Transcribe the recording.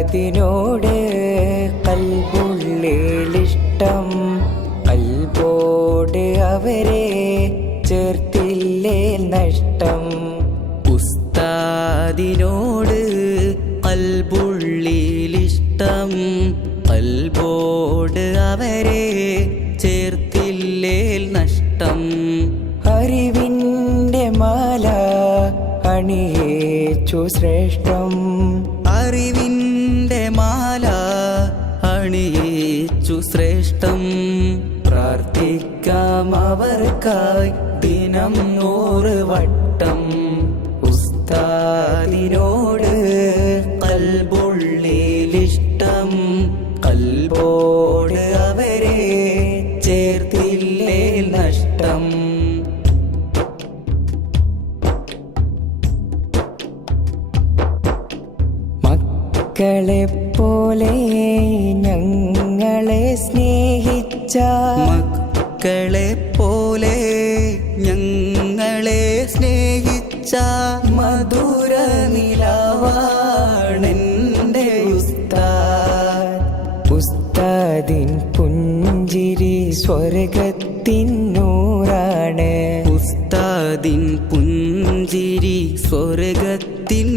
ഉസ്താദിനോട് കൽബുള്ളിലിഷ്ടം, കൽബോട് അവരെ ചേർത്തില്ലേ നഷ്ടം. ഉസ്താദിനോട് കൽബുള്ളിലിഷ്ടം, കൽബോട് അവരെ ചേർത്തില്ലേ നഷ്ടം. അറിവിൻ്റെ മാല അണിയേച്ചു ശ്രേഷ്ഠം, അറിവിൻ്റെ മാല അണിയിച്ചു ശ്രേഷ്ഠം. പ്രാർത്ഥിക്കാം അവർക്കായി ദിനം 100 വട്ടം. ഉസ്താദിനോട് കൽബുള്ളിലിഷ്ടം, കൽബോട് അവരെ ചേർത്തില്ലേ നഷ്ടം. മക്കളെ പോലെ ഞങ്ങളെ സ്നേഹിച്ച, മക്കളെ പോലെ ഞങ്ങളെ സ്നേഹിച്ച മധുര നിലവാണെൻ്റെ ഉസ്താദ്. ഉസ്താദിൻ പുഞ്ചിരി സ്വർഗത്തിൻ നൂറാണ്, ഉസ്താദിൻ പുഞ്ചിരി സ്വർഗത്തിൻ